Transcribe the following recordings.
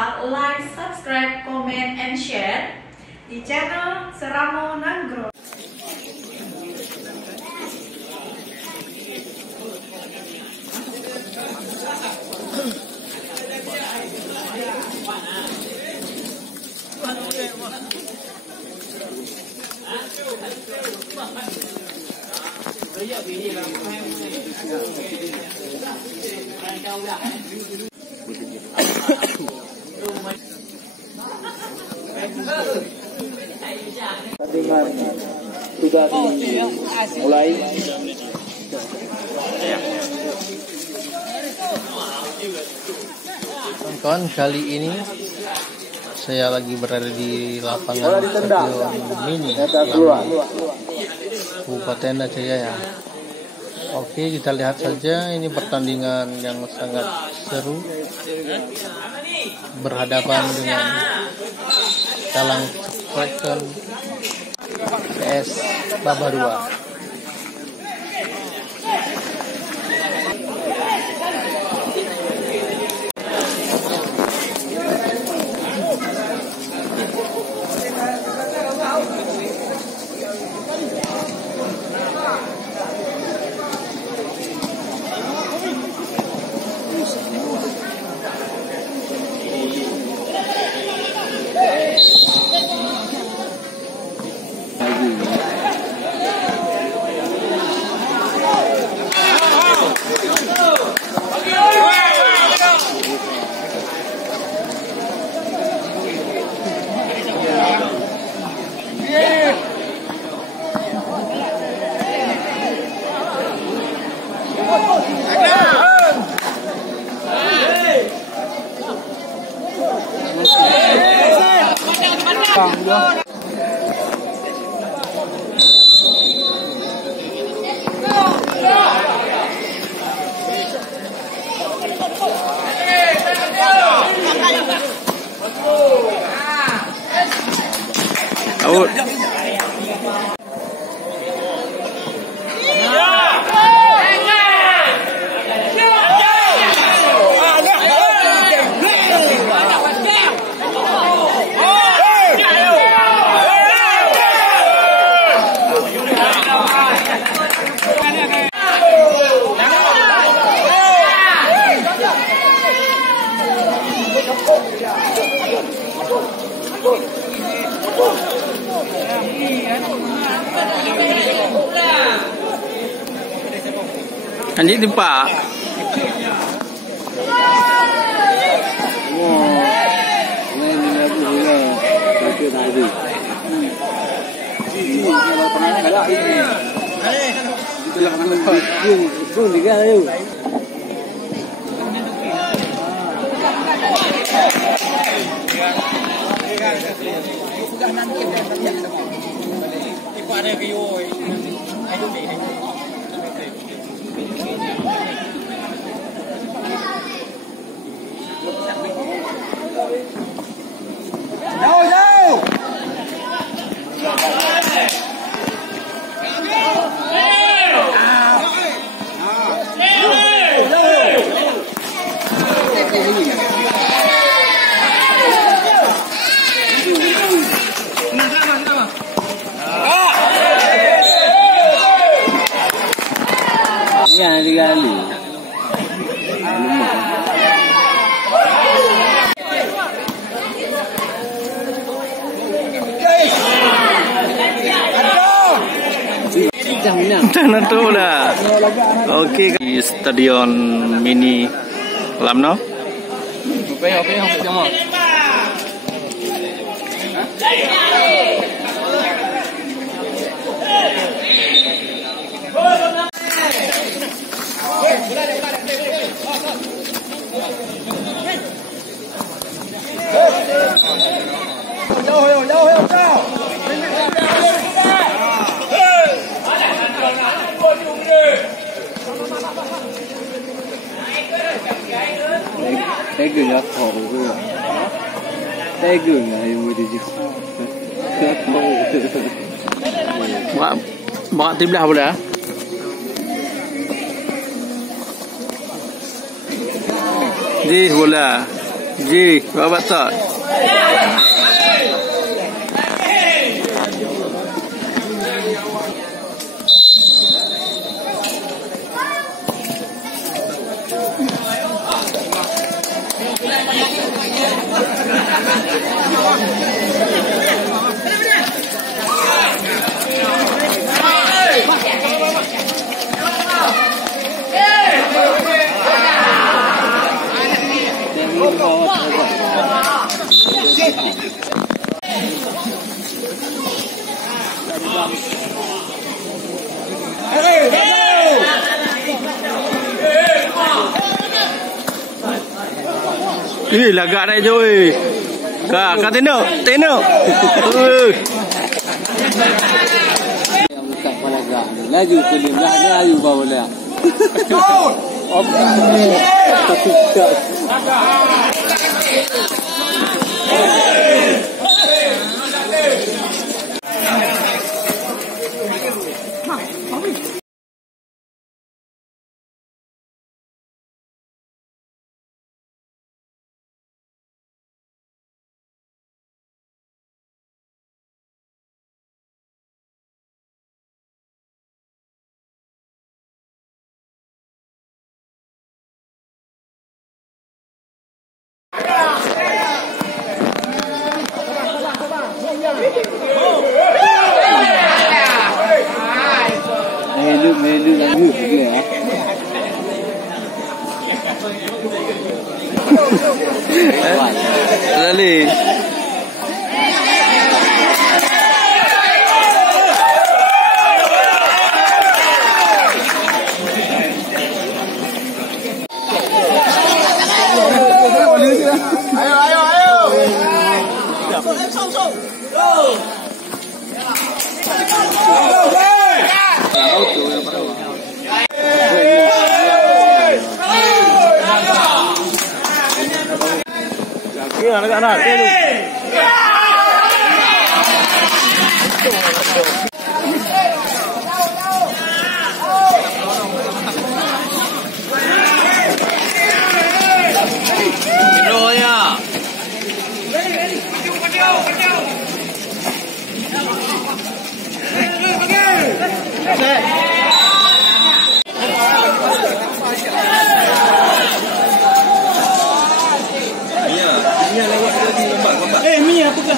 lupa like, subscribe, comment, and share di channel Seramo Nanggro. Pertandingan sudah dimulai. Kawan, kali ini saya lagi berada di lapangan stadion mini Kabupaten Aceh Jaya. Oke, kita lihat saja, ini pertandingan yang sangat seru berhadapan dengan Talang Striker PS Babarua. Anjing timpa. Tentu dah. Oke, di stadion mini Lamno. Cái gừng là khổ rồi. Cái gừng là mùi gì chứ? Bawa tim dah boleh. Di bola. Ji, bapak tak. Ih, lagak naik je weh. Kak tengok. Yang bukan kepala lagak. Laju kelim lah. Ni ayu bawa lah. Melu lagi boleh ah. Lali. Anak-anak, Mia tu kan.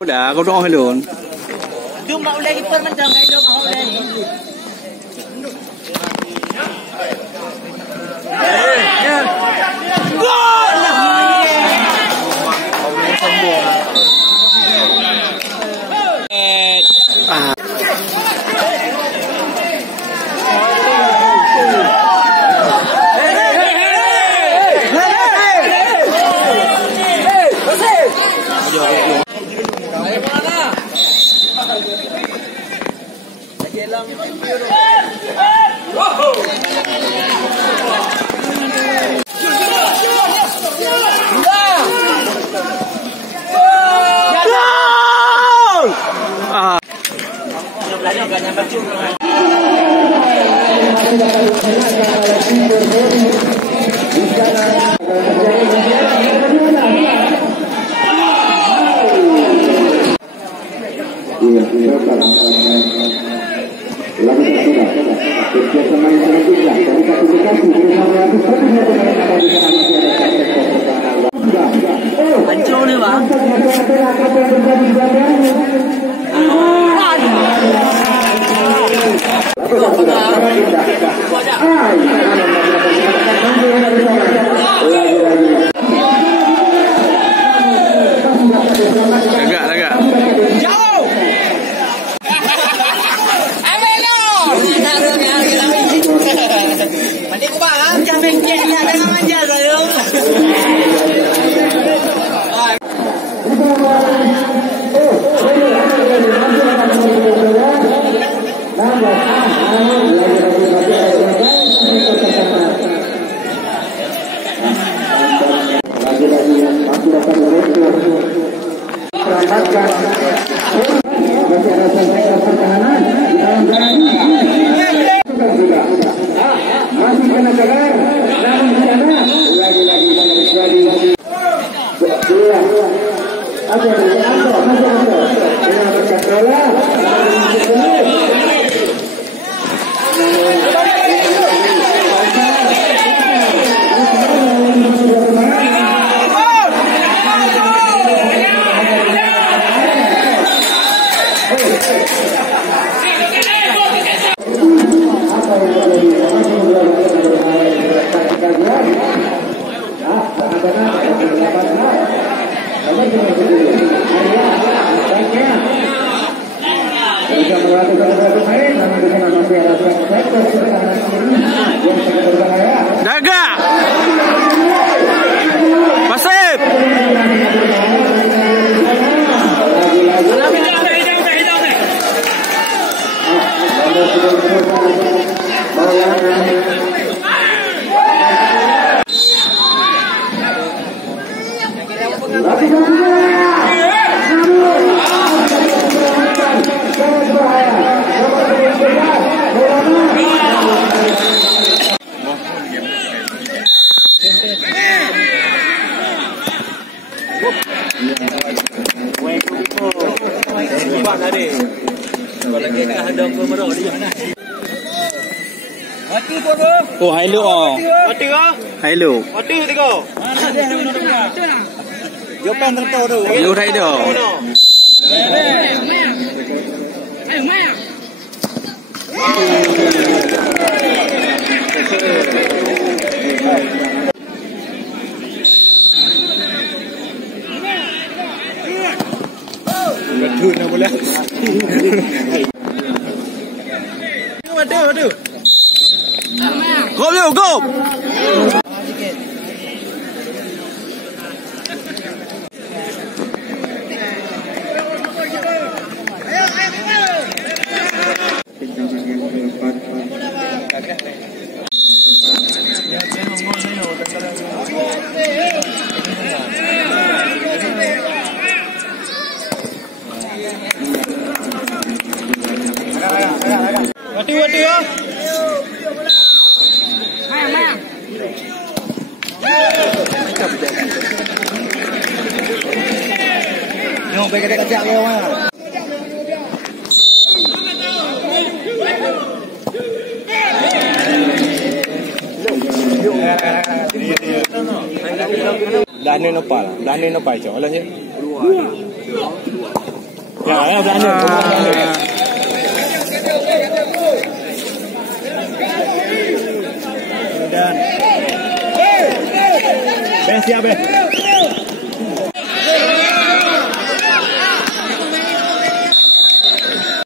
Udah, kau doa helon. Cuma udah kiper macam kayak dong, mau udah. Agak. Jauh. Amelo. Mandi ku bang, jangan bengkeknya jangan manja saya. Masih kena tegar, namun di sana lagi Jaga. Pasif. Oh, hai lu oh. Hai lu. Yo pen terto tu. Lu hai dah. Betul nak boleh. Waduh. Go. Waduh ya. Yo pergi dekat dia mana? Belanda nampak je. Olah je. Ya, Belanda. Dan. Siap.